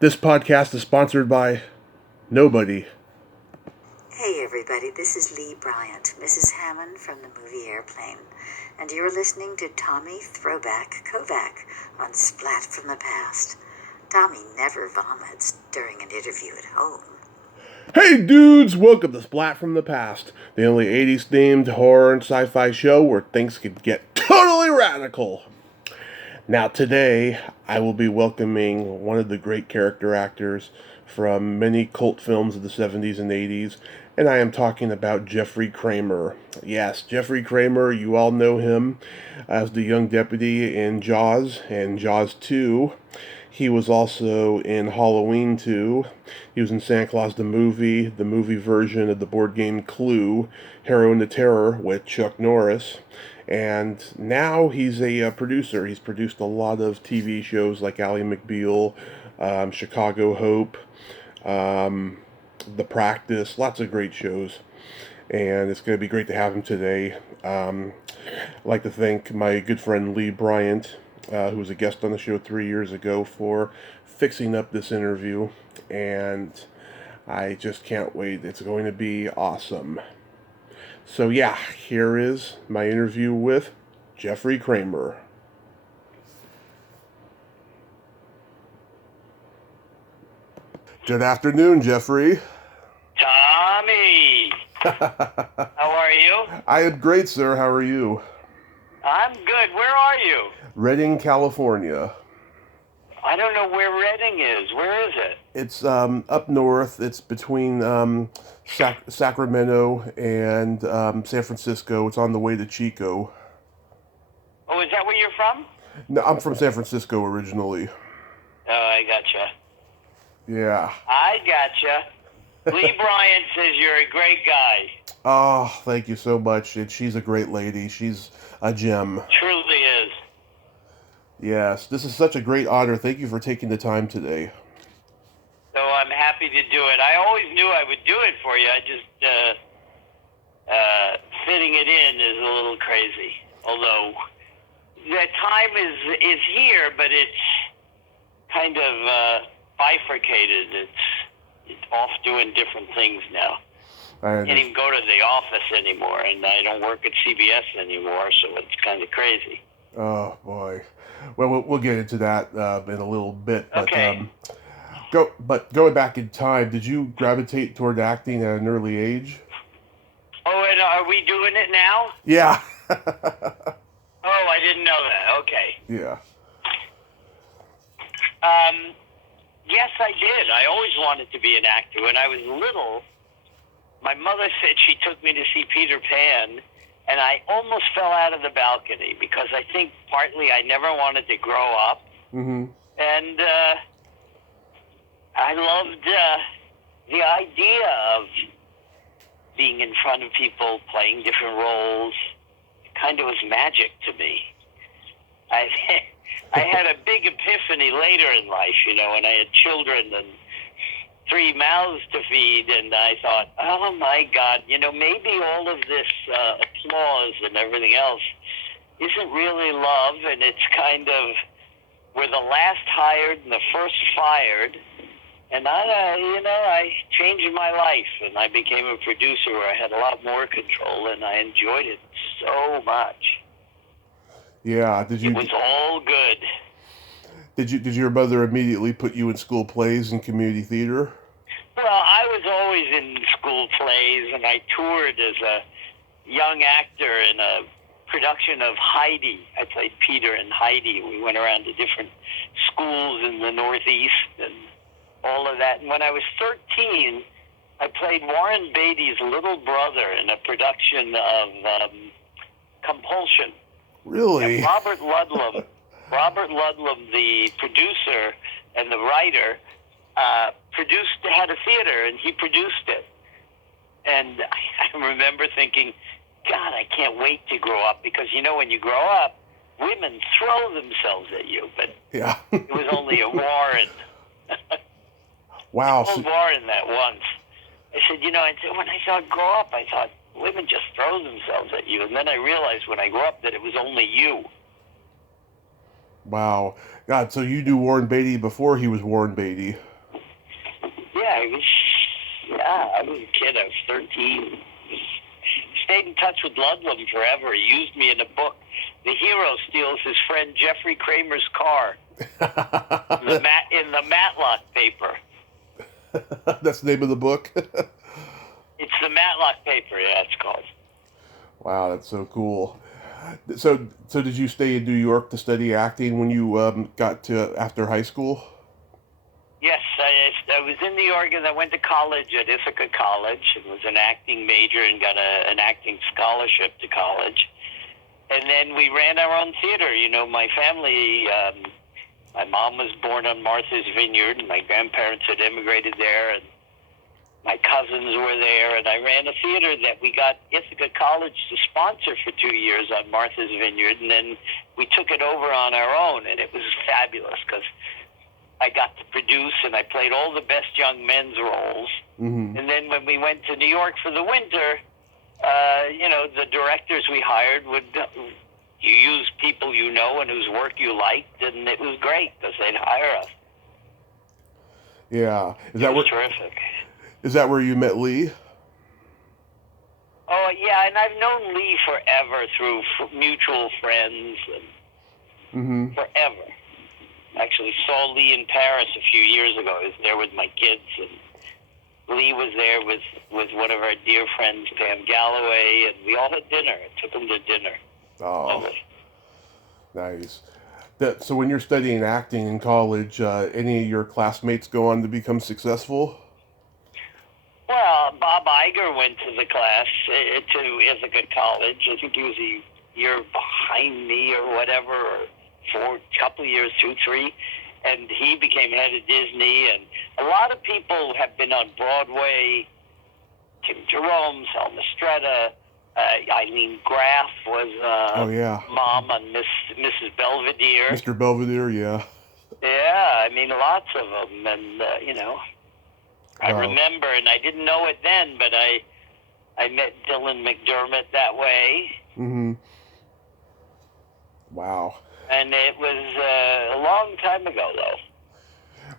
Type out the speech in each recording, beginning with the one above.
This podcast is sponsored by nobody. Hey everybody, this is Lee Bryant, Mrs. Hammond from the movie Airplane, and you're listening to Tommy Throwback Kovac on Splat from the Past. Tommy never vomits during an interview at home. Hey dudes, welcome to Splat from the Past, the only 80s themed horror and sci-fi show where things could get totally radical. Now today, I will be welcoming one of the great character actors from many cult films of the 70s and 80s, and I am talking about Jeffrey Kramer. Yes, Jeffrey Kramer, you all know him as the young deputy in Jaws and Jaws 2. He was also in Halloween 2. He was in Santa Claus the movie version of the board game Clue, Heroin the Terror with Chuck Norris. And now he's a producer. He's produced a lot of TV shows like Ally McBeal, Chicago Hope, The Practice, lots of great shows. And it's going to be great to have him today. I'd like to thank my good friend Lee Bryant, who was a guest on the show 3 years ago, for fixing up this interview. And I just can't wait. It's going to be awesome. So yeah, here is my interview with Jeffrey Kramer. Good afternoon, Jeffrey. Tommy! How are you? I am great, sir. How are you? I'm good. Where are you? Redding, California. I don't know where Redding is. Where is it? It's up north. It's between Sacramento and San Francisco. It's on the way to Chico. Oh, is that where you're from? No, I'm from San Francisco originally. Oh, I gotcha. Yeah. I gotcha. Lee Bryant says you're a great guy. Oh, thank you so much. And she's a great lady. She's a gem. Truly is. Yes, this is such a great honor. Thank you for taking the time today. So I'm happy to do it. I always knew I would do it for you. I just, fitting it in is a little crazy. Although, the time is here, but it's kind of bifurcated. It's off doing different things now. I can't even go to the office anymore, and I don't work at CBS anymore, so it's kind of crazy. Oh, boy. Well, we'll get into that in a little bit. But, okay. Going back in time, did you gravitate toward acting at an early age? Oh, and are we doing it now? Yeah. Oh, I didn't know that. Okay. Yeah. Yes, I did. I always wanted to be an actor. When I was little, my mother said she took me to see Peter Pan, and I almost fell out of the balcony because I think partly I never wanted to grow up. Mm-hmm. And I loved the idea of being in front of people, playing different roles. It kind of was magic to me. I had a big epiphany later in life, when I had children and 3 mouths to feed, and I thought, oh my God, maybe all of this applause and everything else isn't really love, and it's kind of, we're the last hired and the first fired, and I changed my life, and I became a producer where I had a lot more control, and I enjoyed it so much. Yeah, It was all good. Did your mother immediately put you in school plays and community theater? Well, I was always in school plays, and I toured as a young actor in a production of Heidi. I played Peter and Heidi. We went around to different schools in the Northeast and all of that. And when I was 13, I played Warren Beatty's little brother in a production of Compulsion. Really? And Robert Ludlum, the producer and the writer, had a theater, and he produced it. And I remember thinking, God, I can't wait to grow up, because, when you grow up, women throw themselves at you, but yeah. It was only a Warren. Wow. I told Warren that once. I said, when I thought grow up, I thought women just throw themselves at you. And then I realized when I grew up that it was only you. Wow. God, so you knew Warren Beatty before he was Warren Beatty. Yeah, I was a kid. I was 13. Stayed in touch with Ludlum forever. He used me in a book. The hero steals his friend Jeffrey Kramer's car in the Matlock paper. That's the name of the book? It's the Matlock paper, yeah, it's called. Wow, that's so cool. So did you stay in New York to study acting when you got to after high school? Yes, I was in New York, and I went to college at Ithaca College and was an acting major and got an acting scholarship to college. And then we ran our own theater. You know, my family, my mom was born on Martha's Vineyard, and my grandparents had immigrated there, and my cousins were there, and I ran a theater that we got Ithaca College to sponsor for 2 years on Martha's Vineyard, and then we took it over on our own, and it was fabulous because I got to produce, and I played all the best young men's roles. Mm-hmm. And then when we went to New York for the winter, you know, the directors we hired would, you use people you know and whose work you liked, and it was great because they'd hire us. Yeah. It was terrific. Is that where you met Lee? Oh, yeah, and I've known Lee forever through mutual friends and forever. Actually saw Lee in Paris a few years ago. I was there with my kids, and Lee was there with one of our dear friends, Pam Galloway, and we all had dinner. I took them to dinner. Oh, lovely. Nice. So when you're studying acting in college, any of your classmates go on to become successful? Well, Bob Iger went to the class, to Ithaca College. I think he was a year behind me or whatever, or for a couple of years, 2, 3, and he became head of Disney. And a lot of people have been on Broadway. Tim Jerome, Selma Stretta, Eileen Graff was mom on Mrs. Belvedere. Mr. Belvedere, yeah. Yeah, I mean, lots of them. And, you know, I remember, and I didn't know it then, but I met Dylan McDermott that way. Mm-hmm. Wow. And it was a long time ago,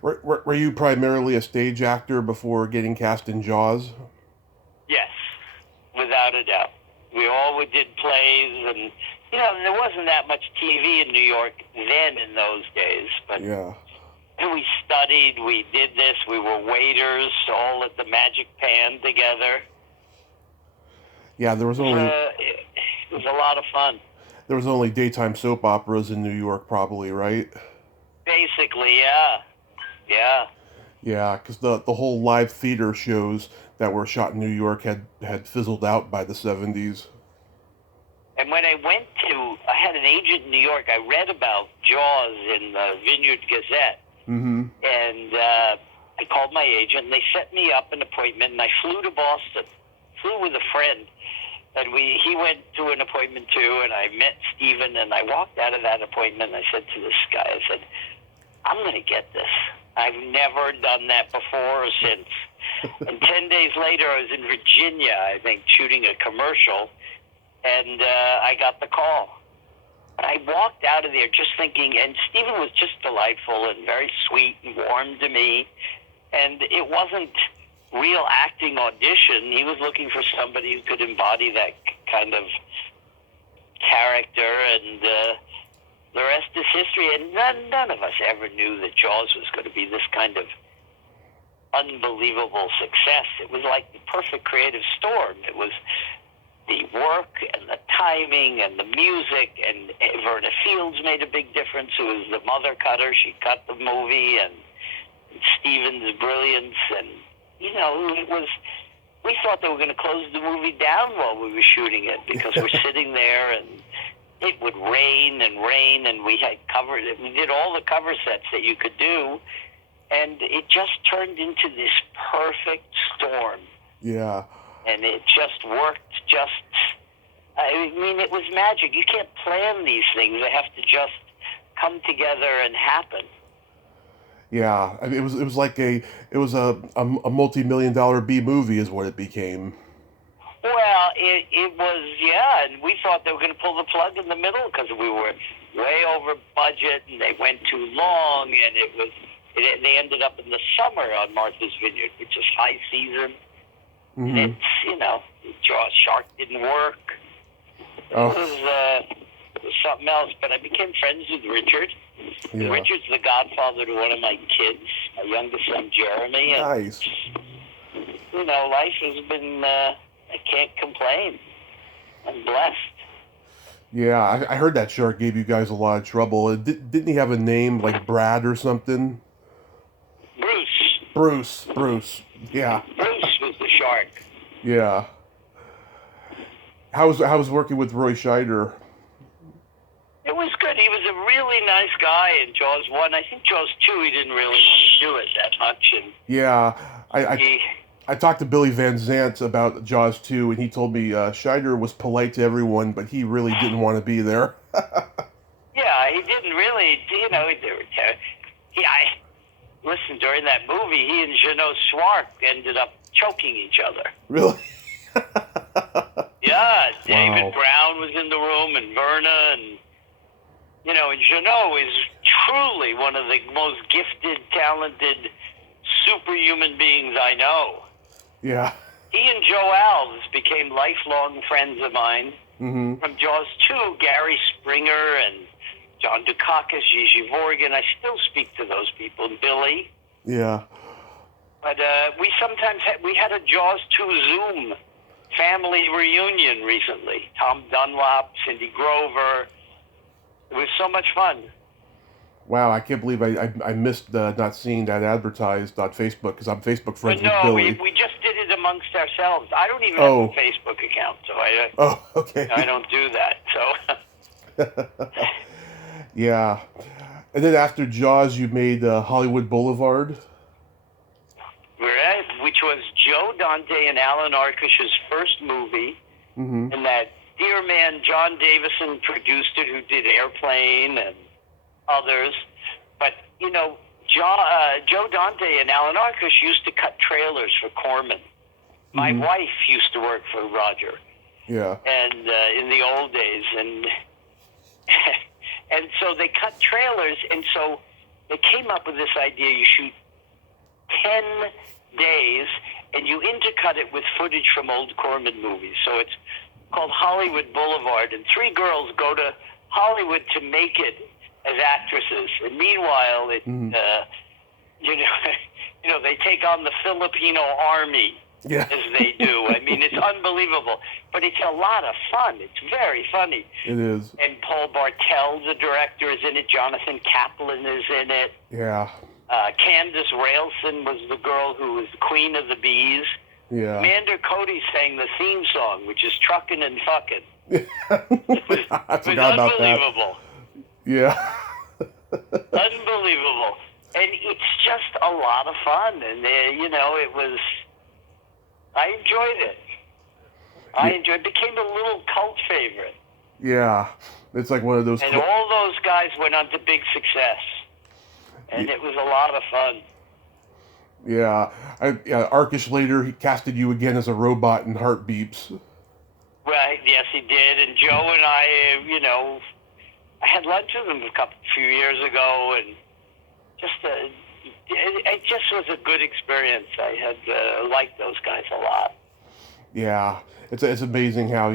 though. Were you primarily a stage actor before getting cast in Jaws? Yes, without a doubt. We all did plays, and, you know, there wasn't that much TV in New York then in those days. But yeah. We studied, we did this, we were waiters, all at the Magic Pan together. Yeah, there was only... it was a lot of fun. There was only daytime soap operas in New York, probably, right? Basically, yeah. Yeah. Yeah, because the whole live theater shows that were shot in New York had fizzled out by the 70s. And when I had an agent in New York, I read about Jaws in the Vineyard Gazette. Mm-hmm. And I called my agent, and they set me up an appointment, and I flew to Boston. Flew with a friend. And he went to an appointment too, and I met Stephen, and I walked out of that appointment, and I said to this guy, I said, I'm going to get this. I've never done that before or since. And 10 days later, I was in Virginia, I think, shooting a commercial, and I got the call. And I walked out of there just thinking, and Stephen was just delightful and very sweet and warm to me, and it wasn't real acting audition. He was looking for somebody who could embody that kind of character, and the rest is history. And none of us ever knew that Jaws was going to be this kind of unbelievable success. It was like the perfect creative storm. It was the work and the timing and the music, and Verna Fields made a big difference, who was the mother cutter. She cut the movie, and Stephen's brilliance, and you know, we thought they were going to close the movie down while we were shooting it, because we're sitting there and it would rain, and we had covered it. We did all the cover sets that you could do, and it just turned into this perfect storm. Yeah. And it just worked I mean, it was magic. You can't plan these things. They have to just come together and happen. Yeah, I mean, it was like a multi-million-dollar B movie is what it became. Well, it was, yeah, and we thought they were going to pull the plug in the middle because we were way over budget, and they went too long, and they ended up in the summer on Martha's Vineyard, which is high season. Mm-hmm. And Jaws shark didn't work. Oh. It was something else, but I became friends with Richard. Yeah. Richard's the godfather to one of my kids, my youngest son, Jeremy. And, Nice. Life has been, I can't complain. I'm blessed. Yeah, I heard that shark gave you guys a lot of trouble. Didn't he have a name like Brad or something? Bruce. Yeah. Bruce was the shark. Yeah. How was working with Roy Schneider? It was good. He was a really nice guy in Jaws 1. I think Jaws 2, he didn't really want to do it that much. And yeah, I talked to Billy Van Zant about Jaws 2, and he told me Schneider was polite to everyone, but he really didn't want to be there. Yeah, he didn't really, listen, during that movie, he and Jeannot Swark ended up choking each other. Really? Yeah, David Wow. Brown was in the room, and Verna, and and Jeannot is truly one of the most gifted, talented, superhuman beings I know. Yeah. He and Joe Alves became lifelong friends of mine. Mm-hmm. From Jaws 2, Gary Springer and John Dukakis, Gigi Vorgan. I still speak to those people, and Billy. Yeah. But we sometimes had a Jaws 2 Zoom family reunion recently. Tom Dunlop, Cindy Grover. It was so much fun. Wow, I can't believe I missed not seeing that advertised on Facebook, because I'm Facebook friends with Billy. We just did it amongst ourselves. I don't even have a Facebook account, so okay. I don't do that. So yeah. And then after Jaws, you made Hollywood Boulevard. Right, which was Joe Dante and Alan Arkis' first movie, Mm-hmm. and that dear man John Davison produced it, who did Airplane and others. But Joe Dante and Alan Arkis used to cut trailers for Corman. My wife used to work for Roger. Yeah. And in the old days, and and so they cut trailers, and so they came up with this idea: you shoot 10 days, and you intercut it with footage from old Corman movies. So it's called Hollywood Boulevard, and 3 girls go to Hollywood to make it as actresses, and meanwhile, it they take on the Filipino army. Yeah. As they do. I mean, it's unbelievable. But it's a lot of fun. It's very funny. It is. And Paul Bartel, the director, is in it. Jonathan Kaplan is in it. Yeah. Candace Railson was the girl who was the queen of the bees. Yeah. Amanda Cody sang the theme song, which is Truckin' and Fuckin'. I forgot about that. Unbelievable. Yeah. Unbelievable. And it's just a lot of fun. And, it was... I enjoyed it. It became a little cult favorite. Yeah. It's like one of those... And all those guys went on to big success. And it was a lot of fun. Yeah. Arkis later, he casted you again as a robot in Heart Beeps. Right, yes, he did. And Joe and I, I had lunch with him a few years ago, and it just was a good experience. I had liked those guys a lot. Yeah, it's amazing how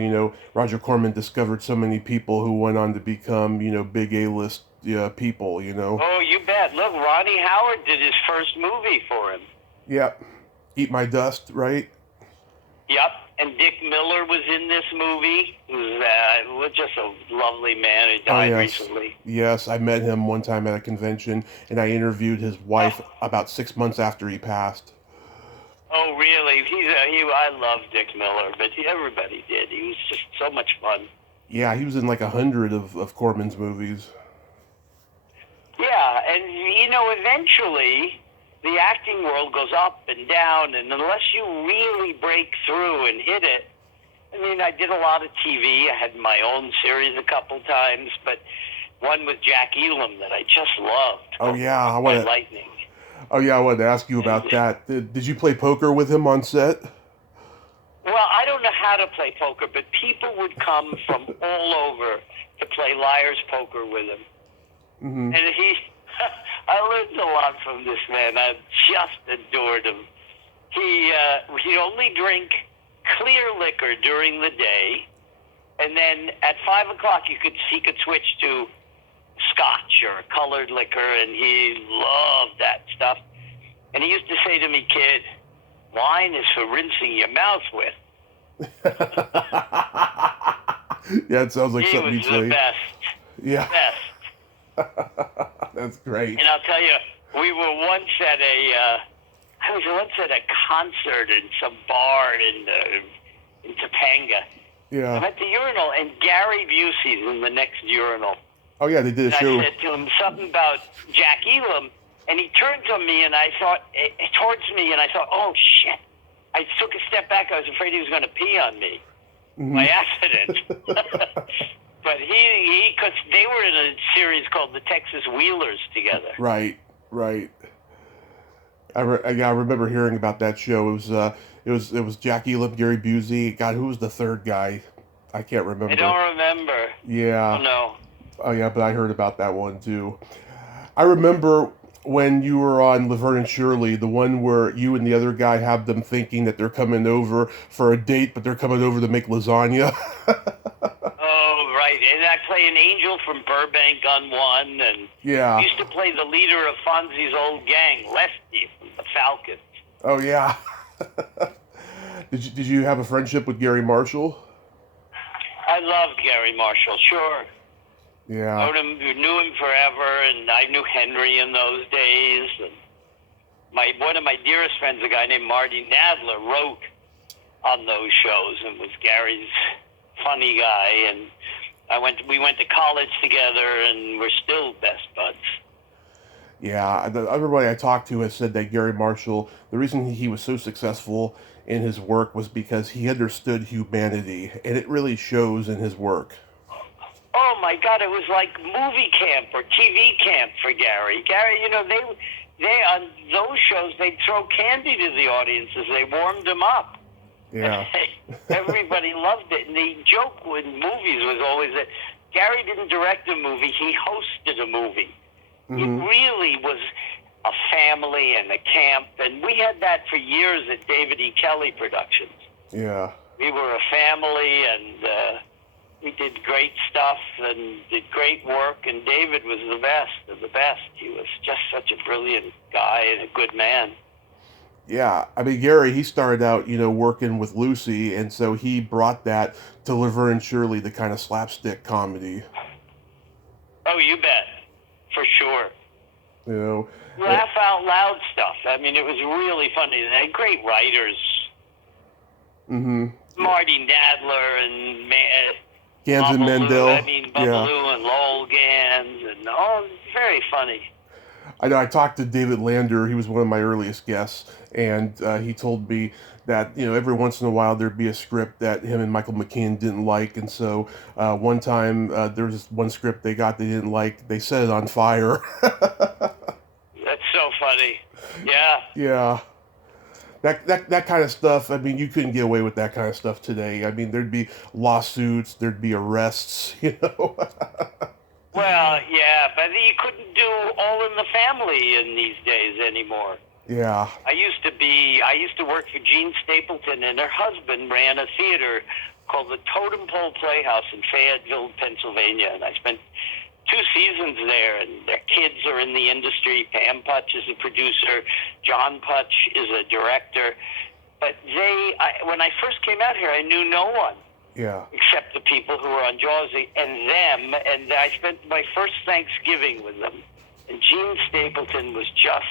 Roger Corman discovered so many people who went on to become big A-list people. Oh, you bet. Look, Rodney Howard did his first movie for him. Yep, Eat My Dust, right? Yep, and Dick Miller was in this movie. He was just a lovely man. He died recently. Yes, I met him one time at a convention, and I interviewed his wife about 6 months after he passed. Oh, really? I love Dick Miller, but everybody did. He was just so much fun. Yeah, he was in like 100 of Corman's movies. Yeah, and eventually the acting world goes up and down, and unless you really break through and hit it, I did a lot of TV. I had my own series a couple times, but one with Jack Elam that I just loved. Oh yeah, Lightning. Oh yeah, I wanted to ask you about that. Did you play poker with him on set? Well, I don't know how to play poker, but people would come from all over to play liar's poker with him. Mm-hmm. And I learned a lot from this man. I just adored him. He'd only drink clear liquor during the day, and then at 5 o'clock he could switch to scotch or colored liquor, and he loved that stuff. And he used to say to me, "Kid, wine is for rinsing your mouth with." Yeah, it sounds like something you'd say. He was the best. Yeah. Best. That's great. And I'll tell you, we were once at I was once at a concert in some bar in Topanga. Yeah. I'm at the urinal, and Gary Busey's in the next urinal. Oh, yeah, they did a show. I said to him something about Jack Elam, and he turned to me, and I thought, towards me, and I thought, oh, shit. I took a step back. I was afraid he was going to pee on me by accident. But because they were in a series called The Texas Wheelers together. Right. I remember hearing about that show. It was Jack Elam, Gary Busey. God, who was the third guy? I can't remember. I don't remember. Yeah. Oh, no. Oh, yeah, but I heard about that one, too. I remember when you were on Laverne and Shirley, the one where you and the other guy have them thinking that they're coming over for a date, but they're coming over to make lasagna. Oh, right. And I play an angel from Burbank on one, and yeah. I used to play the leader of Fonzie's old gang, Lefty from the Falcons. Oh, yeah. Did you have a friendship with Gary Marshall? I loved Gary Marshall, sure. Yeah. I knew him forever, and I knew Henry in those days. And one of my dearest friends, a guy named Marty Nadler, wrote on those shows and was Gary's funny guy. And we went to college together, and we're still best buds. Yeah, everybody I talked to has said that Gary Marshall, the reason he was so successful in his work was because he understood humanity, and it really shows in his work. Oh my God! It was like movie camp or TV camp for Gary. Gary, they on those shows they'd throw candy to the audience as they warmed them up. Yeah. Everybody loved it, and the joke with movies was always that Gary didn't direct a movie; he hosted a movie. Mm-hmm. It really was a family and a camp, and we had that for years at David E. Kelly Productions. Yeah. We were a family, and we did great stuff and did great work, and David was the best of the best. He was just such a brilliant guy and a good man. Yeah, I mean, Gary, he started out, working with Lucy, and so he brought that to Laverne and Shirley, the kind of slapstick comedy. Oh, you bet. For sure. Laugh out loud stuff. I mean, it was really funny. They had great writers. Mm-hmm. Marty Nadler and Gans and Mendel. Bubbaloo and Lowell Gans, and very funny. I know. I talked to David Lander. He was one of my earliest guests, and he told me that every once in a while there'd be a script that him and Michael McKean didn't like, and so one time there was this one script they got they didn't like. They set it on fire. That's so funny. Yeah. Yeah. That kind of stuff, I mean, you couldn't get away with that kind of stuff today. I mean, there'd be lawsuits, there'd be arrests, Well, yeah, but you couldn't do All in the Family in these days anymore. Yeah. I used to work for Jean Stapleton, and her husband ran a theater called the Totem Pole Playhouse in Fayetteville, Pennsylvania, and I spent 2 seasons there, and their kids are in the industry. Pam Putch is a producer. John Putch is a director. But when I first came out here, I knew no one. Yeah. Except the people who were on Jaws and them, and I spent my first Thanksgiving with them. And Jean Stapleton was just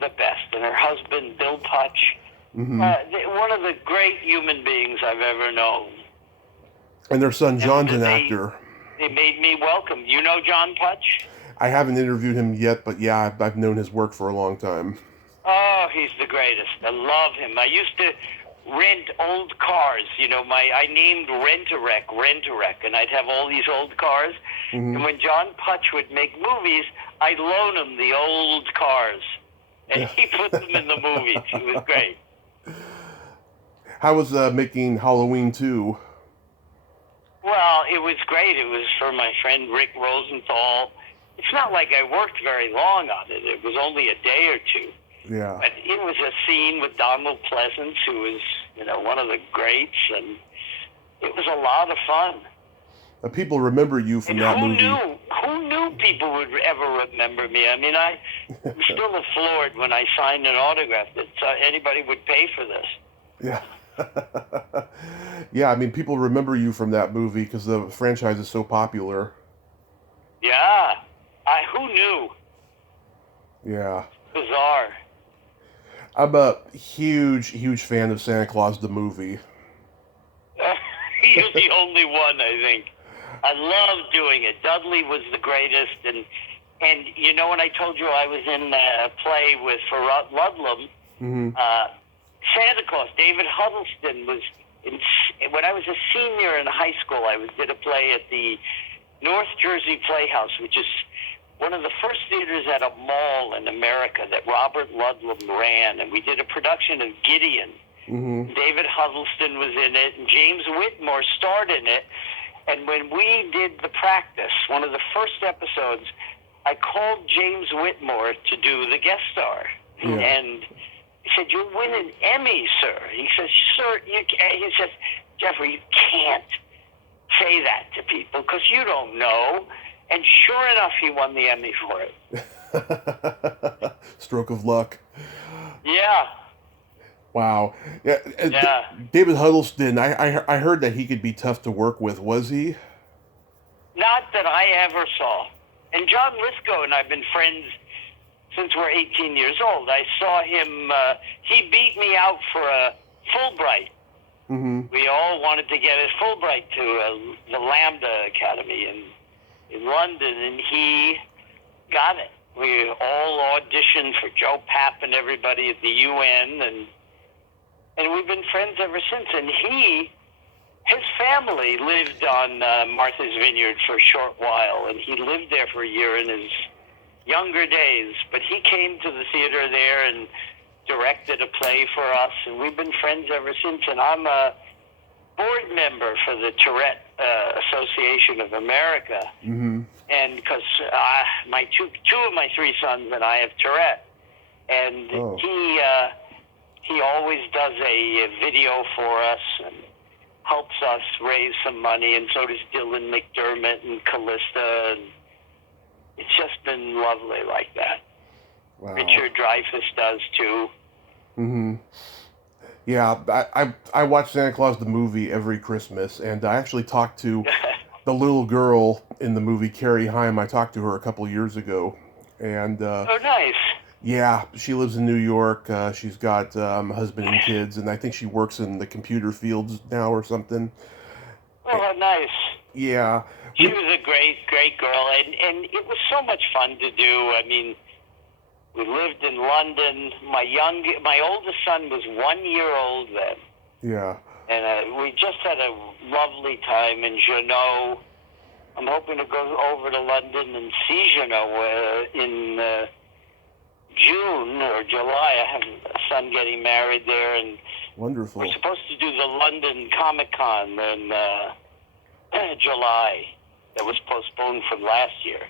the best, and her husband, Bill Putch, one of the great human beings I've ever known. And their son, John's an actor. They made me welcome. You know John Putch? I haven't interviewed him yet, but yeah, I've known his work for a long time. Oh, he's the greatest. I love him. I used to rent old cars. I named Rent-A-Wreck, and I'd have all these old cars. Mm-hmm. And when John Putch would make movies, I'd loan him the old cars. And he put them in the movies. It was great. How was making Halloween 2? Well, it was great. It was for my friend Rick Rosenthal. It's not like I worked very long on it. It was only a day or two. Yeah. But it was a scene with Donald Pleasance, who was, one of the greats, and it was a lot of fun. People remember you from that movie. Who knew people would ever remember me? I mean, I'm still floored when I signed an autograph that anybody would pay for this. Yeah. Yeah, I mean, people remember you from that movie because the franchise is so popular. Yeah. Who knew? Yeah. Bizarre. I'm a huge fan of Santa Claus the movie. You're the only one, I think. I love doing it. Dudley was the greatest, and when I told you I was in a play for Ludlam, Santa Claus, David Huddleston was when I was a senior in high school. I did a play at the North Jersey Playhouse, which is one of the first theaters at a mall in America that Robert Ludlam ran, and we did a production of Gideon. Mm-hmm. David Huddleston was in it, and James Whitmore starred in it. And when we did the practice, one of the first episodes, I called James Whitmore to do the guest star. Yeah. And he said, "You'll win an Emmy, sir." He says, "Sir, you can't." He says, "Jeffrey, you can't say that to people because you don't know." And sure enough, he won the Emmy for it. Stroke of luck. Yeah. Wow. Yeah. David Huddleston, I heard that he could be tough to work with. Was he? Not that I ever saw. And John Lithgow and I have been friends since we're 18 years old. I saw him, he beat me out for a Fulbright. Mm-hmm. We all wanted to get a Fulbright to the Lambda Academy in London, and he got it. We all auditioned for Joe Papp and everybody at the UN, and we've been friends ever since. And his family lived on Martha's Vineyard for a short while, and he lived there for a year in his younger days. But he came to the theater there and directed a play for us, and we've been friends ever since. And I'm a board member for the Tourette Association of America. Mm-hmm. And because my two of my three sons and I have Tourette, and he always does a video for us and helps us raise some money, and so does Dylan McDermott and Callista, and it's just been lovely like that. Wow. Richard Dreyfuss does too. Mm-hmm. Yeah, I watch Santa Claus the movie every Christmas, and I actually talked to the little girl in the movie, Carrie Heim. I talked to her a couple of years ago, and oh, nice. Yeah, she lives in New York. She's got a husband and kids, and I think she works in the computer fields now or something. Oh, nice. Yeah. She was a great girl, and it was so much fun to do. I mean, we lived in London. My oldest son was 1 year old then. Yeah. And we just had a lovely time in Genoa. I'm hoping to go over to London and see Genoa in June or July. I have a son getting married there, and wonderful. We're supposed to do the London Comic-Con in July. That was postponed from last year.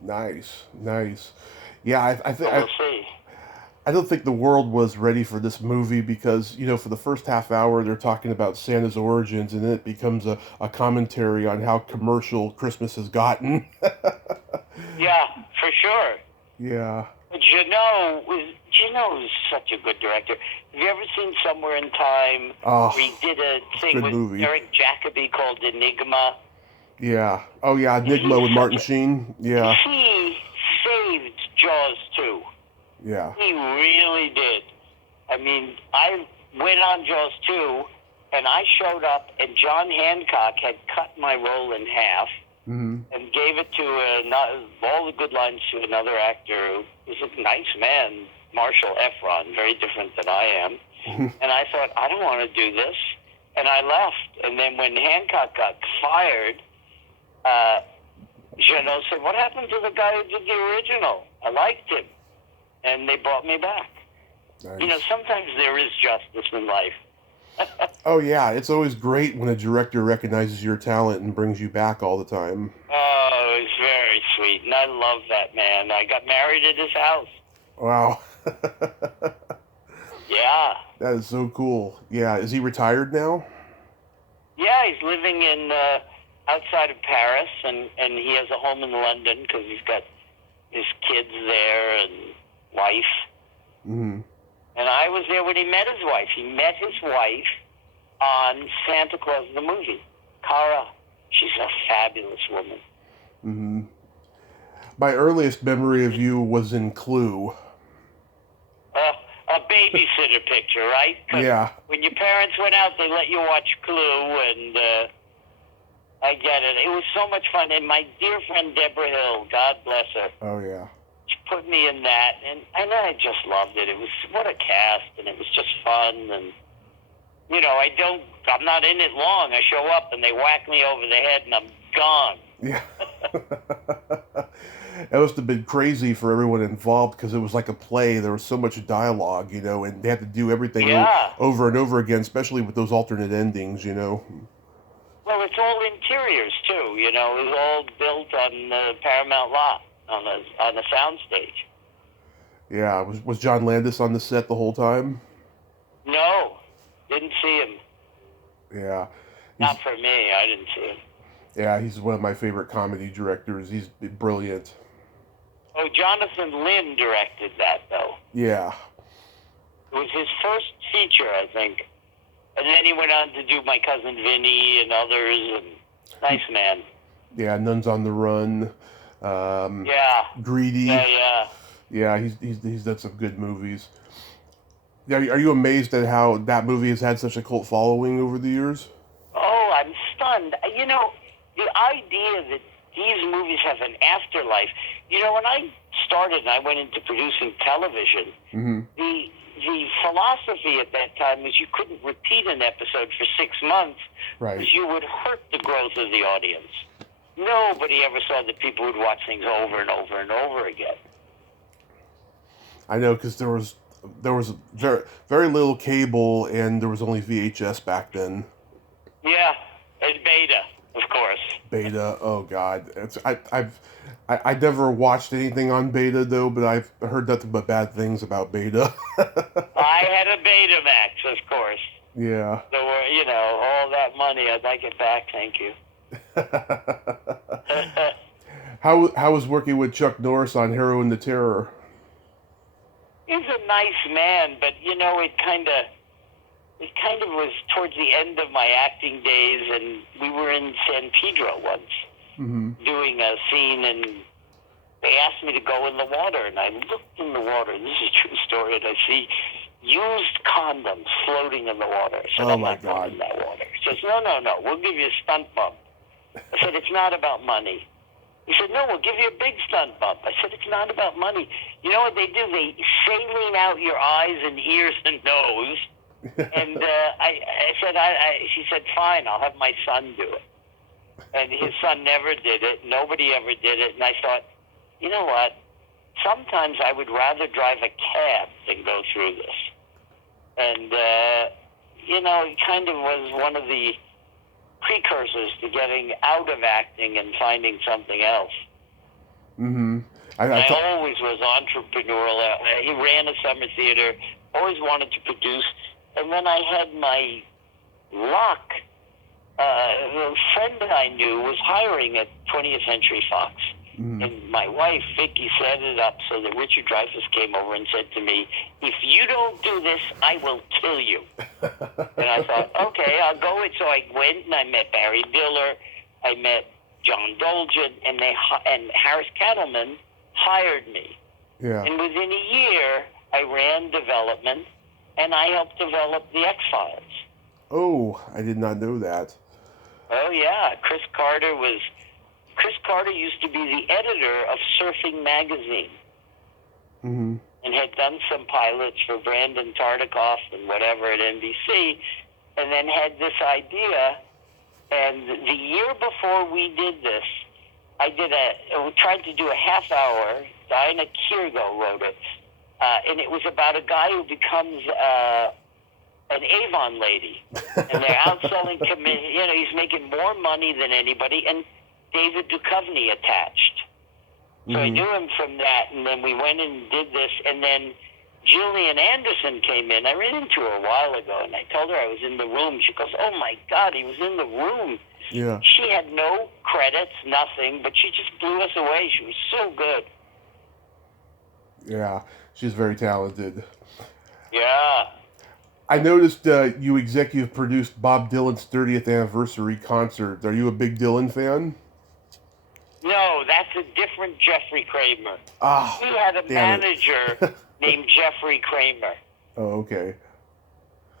Nice. Yeah, we'll see. I don't think the world was ready for this movie because, for the first half hour they're talking about Santa's origins, and then it becomes a commentary on how commercial Christmas has gotten. Yeah, for sure. Yeah. But Gino is such a good director. Have you ever seen Somewhere in Time? Oh, he did a thing with movie. Eric Jacobi called Enigma. Yeah. Oh, yeah, Enigma with Martin Sheen. Yeah. He saved Jaws 2. Yeah. He really did. I mean, I went on Jaws 2, and I showed up, and John Hancock had cut my role in half. Mm-hmm. And gave it to all the good lines to another actor who was a nice man, Marshall Efron, very different than I am. And I thought, I don't want to do this. And I left. And then when Hancock got fired, Jeannot said, what happened to the guy who did the original? I liked him. And they brought me back. Nice. Sometimes there is justice in life. Oh, yeah. It's always great when a director recognizes your talent and brings you back all the time. Oh, it's very sweet. And I love that man. I got married at his house. Wow. Yeah. That is so cool. Yeah, is he retired now? Yeah, he's living in outside of Paris, and he has a home in London because he's got his kids there and wife. Mm-hmm. And I was there when he met his wife. He met his wife on Santa Claus the movie. Cara, she's a fabulous woman. Mm-hmm. My earliest memory of you was in Clue. A babysitter picture, right? 'Cause Yeah. when your parents went out, they let you watch Clue, and I get it. It was so much fun. And my dear friend Deborah Hill, God bless her, Oh, yeah. she put me in that, and I just loved it. It was, what a cast, and it was just fun. And you know, I'm not in it long. I show up, and they whack me over the head, and I'm gone. Yeah. It must have been crazy for everyone involved because it was like a play. There was so much dialogue, you know, and they had to do everything over and over again, especially with those alternate endings, you know. Well, it's all interiors too, you know. It was all built on the Paramount lot on a soundstage. Yeah, was John Landis on the set the whole time? No, didn't see him. Yeah. Not for me. I didn't see him. Yeah, he's one of my favorite comedy directors. He's brilliant. Oh, Jonathan Lynn directed that, though. Yeah. It was his first feature, I think. And then he went on to do My Cousin Vinny and others, and nice man. Yeah, Nuns on the Run. Yeah. Greedy. Yeah. Yeah, he's done some good movies. Yeah, are you amazed at how that movie has had such a cult following over the years? Oh, I'm stunned. You know, the idea that these movies have an afterlife. You know, when I started and I went into producing television, Mm-hmm. the philosophy at that time was you couldn't repeat an episode for 6 months Right. because you would hurt the growth of the audience. Nobody ever saw that people would watch things over and over and over again. I know, because there was very, very little cable, and there was only VHS back then. Yeah, and Beta, of course. Beta, oh god, I never watched anything on Beta though, but I've heard nothing but bad things about Beta. I had a Betamax, of course. Yeah. There were, you know, all that money. I'd like it back, thank you. How was working with Chuck Norris on Hero and the Terror? He's a nice man, but you know, it kind of was towards the end of my acting days, and we were in San Pedro once doing a scene, and they asked me to go in the water, and I looked in the water. This is a true story, and I see used condoms floating in the water. I said, Oh I'm my not going God. in that water. He says, no, we'll give you a stunt bump. I said, it's not about money. He said, no, we'll give you a big stunt bump. I said, it's not about money. You know what they do? They saline out your eyes and ears and nose. And she said, fine, I'll have my son do it. And his son never did it. Nobody ever did it. And I thought, you know what? Sometimes I would rather drive a cab than go through this. And, you know, it kind of was one of the precursors to getting out of acting and finding something else. Mm-hmm. I always was entrepreneurial. He ran a summer theater, always wanted to produce. And then I had my luck. A friend that I knew was hiring at 20th Century Fox. And my wife, Vicky, set it up so that Richard Dreyfuss came over and said to me, if you don't do this, I will kill you. And I thought, okay, I'll go. So I went and I met Barry Diller. I met John Dolgen, and Harris Cattleman hired me. Yeah. And within a year, I ran development, and I helped develop the X-Files. Oh, I did not know that. Oh, yeah. Chris Carter used to be the editor of Surfing Magazine and had done some pilots for Brandon Tartikoff and whatever at NBC, and then had this idea. And the year before we did this, we tried to do a half hour. Diana Kirgo wrote it, and it was about a guy who becomes an Avon lady, and they're out selling you know, he's making more money than anybody, and David Duchovny attached. So I knew him from that, and then we went and did this, and then Gillian Anderson came in. I ran into her a while ago, and I told her I was in the room. She goes, "Oh, my God, he was in the room." Yeah. She had no credits, nothing, but she just blew us away. She was so good. Yeah, she's very talented. Yeah. I noticed you executive produced Bob Dylan's 30th anniversary concert. Are you a big Dylan fan? No, that's a different Jeffrey Kramer. Ah, He had a damn manager it. named Jeffrey Kramer. Oh, okay.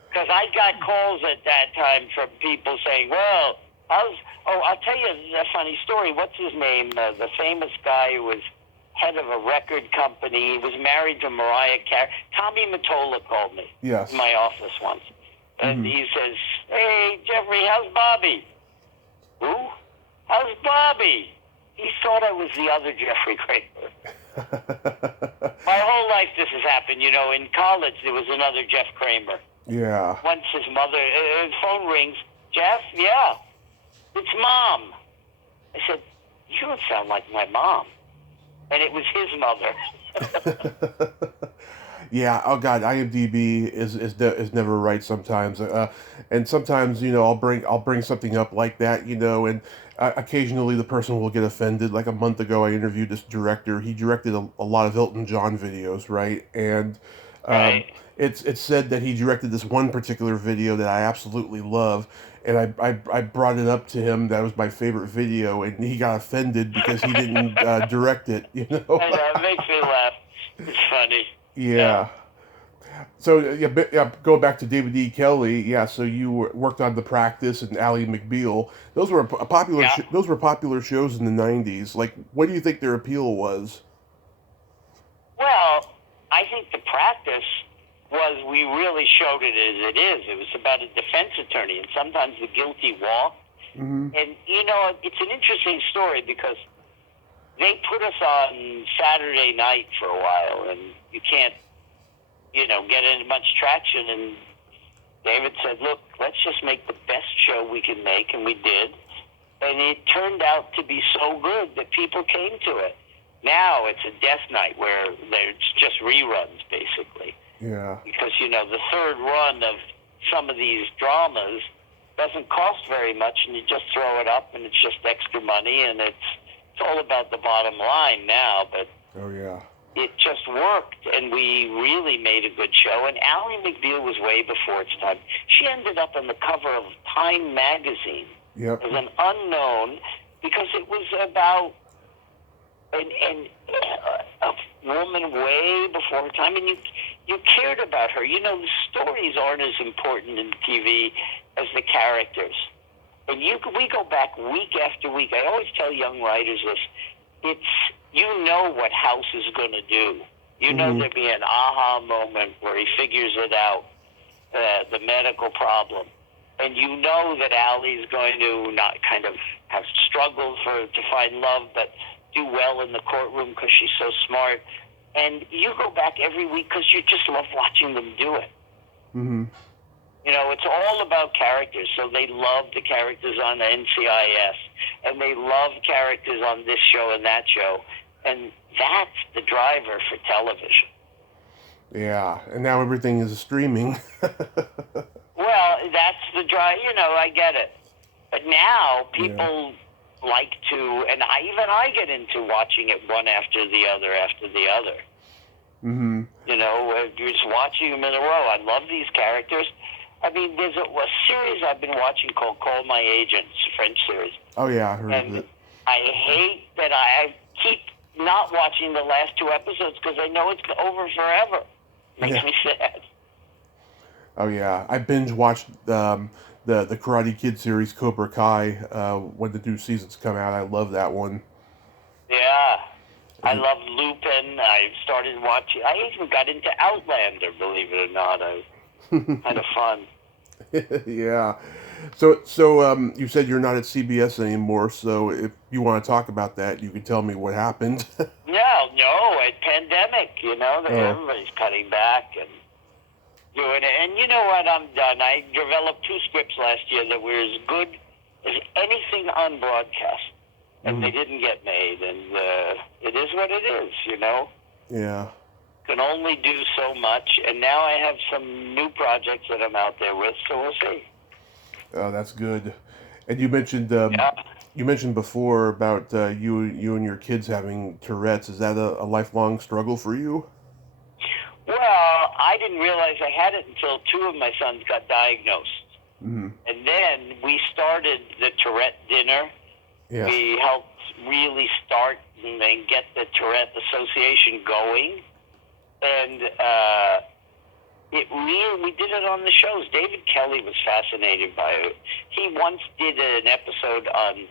Because I got calls at that time from people saying, well, I'll tell you a funny story. What's his name? The famous guy who was head of a record company. He was married to Mariah Carey. Tommy Mottola called me Yes. in my office once. And he says, "Hey, Jeffrey, how's Bobby?" "Who? How's Bobby?" He thought I was the other Jeffrey Kramer. My whole life this has happened. You know, in college there was another Jeff Kramer. Yeah. Once his mother, his phone rings. "Jeff? Yeah. It's Mom." I said, "You don't sound like my mom." And it was his mother. Yeah. Oh God, IMDb is never right sometimes, and sometimes I'll bring something up like that, and occasionally the person will get offended. Like a month ago, I interviewed this director. He directed a lot of Elton John videos, right? And Right. it's said that he directed this one particular video that I absolutely love. And I brought it up to him. That was my favorite video, and he got offended because he didn't direct it. I know, it makes me laugh. It's funny. Yeah. So going back to David E. Kelly. Yeah. So you worked on The Practice and Ally McBeal. Those were a popular. Yeah. Those were popular shows in the '90s. Like, what do you think their appeal was? Well, I think The Practice was, we really showed it as it is. It was about a defense attorney, and sometimes the guilty walk. Mm-hmm. And, it's an interesting story because they put us on Saturday night for a while, and you can't, get into much traction. And David said, "Look, let's just make the best show we can make," and we did. And it turned out to be so good that people came to it. Now it's a death night where it's just reruns, basically. Yeah. Because, the third run of some of these dramas doesn't cost very much, and you just throw it up, and it's just extra money, and it's all about the bottom line now. But Oh yeah. it just worked, and we really made a good show. And Ally McBeal was way before its time. She ended up on the cover of Time magazine Yep. as an unknown because it was about a woman way before her time, and you cared about her. The stories aren't as important in TV as the characters. And we go back week after week. I always tell young writers this. What House is going to do. There'll be an aha moment where he figures it out, the medical problem. And that Allie's going to not kind of have struggled to find love, but do well in the courtroom because she's so smart. And you go back every week because you just love watching them do it. Mm-hmm. It's all about characters. So they love the characters on the NCIS, and they love characters on this show and that show. And that's the driver for television. Yeah, and now everything is streaming. Well, that's the drive. I get it. But now people like to, and I get into watching it one after the other after the other. Mm-hmm. You're just watching them in a row. I love these characters. I mean, there's a series I've been watching called Call My Agent. It's a French series. Oh yeah, I heard of it. I hate that I keep not watching the last two episodes because I know it's over forever. Makes me sad. Oh yeah, I binge watched the Karate Kid series Cobra Kai when the new seasons come out. I love that one. Yeah, I love Lupin. I started watching. I even got into Outlander, believe it or not. Kind of fun. Yeah. So you said you're not at CBS anymore. So if you want to talk about that, you can tell me what happened. No, a pandemic. Everybody's cutting back and doing it. And you know what? I'm done. I developed 2 scripts last year that were as good as anything on broadcast. and they didn't get made, and it is what it is, Yeah. Can only do so much, and now I have some new projects that I'm out there with, so we'll see. Oh, that's good. And you mentioned Yeah. you mentioned before about you and your kids having Tourette's. Is that a lifelong struggle for you? Well, I didn't realize I had it until 2 of my sons got diagnosed. Mm-hmm. And then we started the Tourette dinner. Yeah. We helped really start and then get the Tourette Association going. And we did it on the shows. David Kelly was fascinated by it. He once did an episode on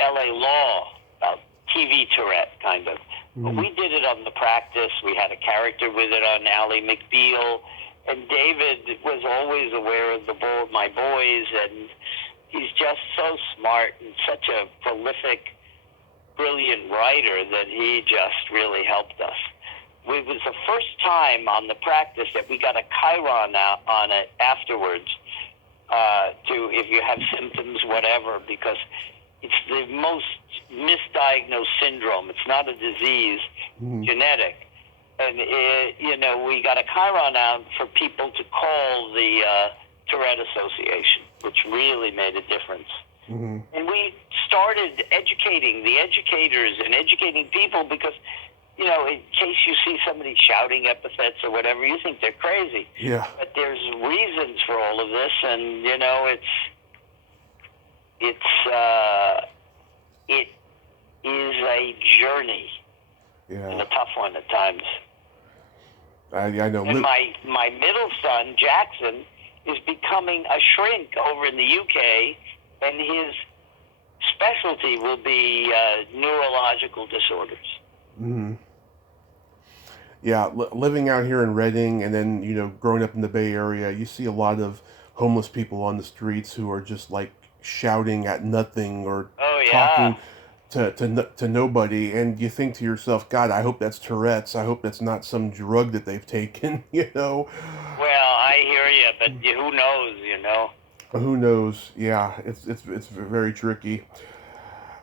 L.A. Law about TV Tourette, kind of. But we did it on The Practice. We had a character with it on Ally McBeal. And David was always aware of the Bull of My Boys, and he's just so smart and such a prolific, brilliant writer that he just really helped us. It was the first time on The Practice that we got a chyron out on it afterwards to if you have symptoms, whatever, because it's the most misdiagnosed syndrome. It's not a disease, genetic. And, we got a chyron out for people to call the Tourette Association, which really made a difference. Mm-hmm. And we started educating the educators and educating people because, in case you see somebody shouting epithets or whatever, you think they're crazy. Yeah. But there's reasons for all of this, and, it is a journey. Yeah. And a tough one at times. I know. And my middle son, Jackson, is becoming a shrink over in the UK, and his specialty will be neurological disorders. Mm-hmm. Yeah, living out here in Redding, and then growing up in the Bay Area, you see a lot of homeless people on the streets who are just like shouting at nothing or talking to nobody, and you think to yourself, God, I hope that's Tourette's. I hope that's not some drug that they've taken. Well, I hear you, but who knows? Who knows? Yeah, it's very tricky.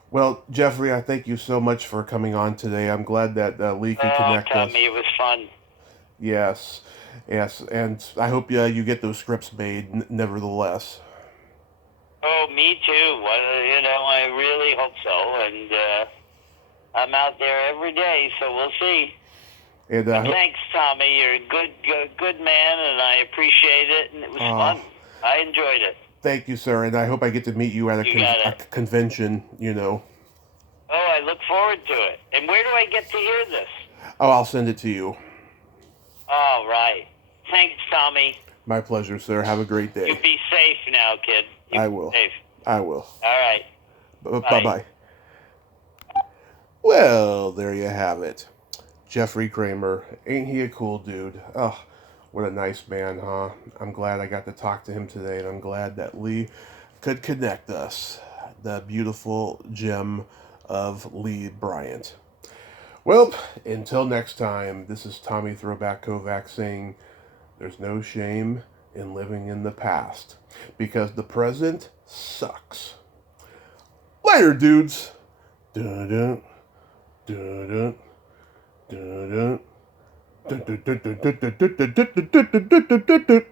Well, Jeffrey, I thank you so much for coming on today. I'm glad that Lee could connect us. Tommy, it was fun. Yes, and I hope you get those scripts made. Nevertheless. Oh, me too. Well, I really hope so, and I'm out there every day, so we'll see. And thanks, Tommy. You're a good man, and I appreciate it, and it was fun. I enjoyed it. Thank you, sir, and I hope I get to meet you at a convention. Oh, I look forward to it. And where do I get to hear this? Oh, I'll send it to you. All right. Thanks, Tommy. My pleasure, sir. Have a great day. You be safe now, kid. I will. Safe. I will. All right. Bye-bye. Well, there you have it. Jeffrey Kramer. Ain't he a cool dude? Oh, what a nice man, huh? I'm glad I got to talk to him today, and I'm glad that Lee could connect us. The beautiful gem of Lee Bryant. Well, until next time, this is Tommy Throwback Kovac saying there's no shame in living in the past because the present sucks. Later, dudes. Dun-dun, dun-dun, dun-dun, dun-dun, dun-dun, dun-dun, dun-dun, dun-dun, dun-dun, dun-dun, dun-dun, dun-dun, dun-dun.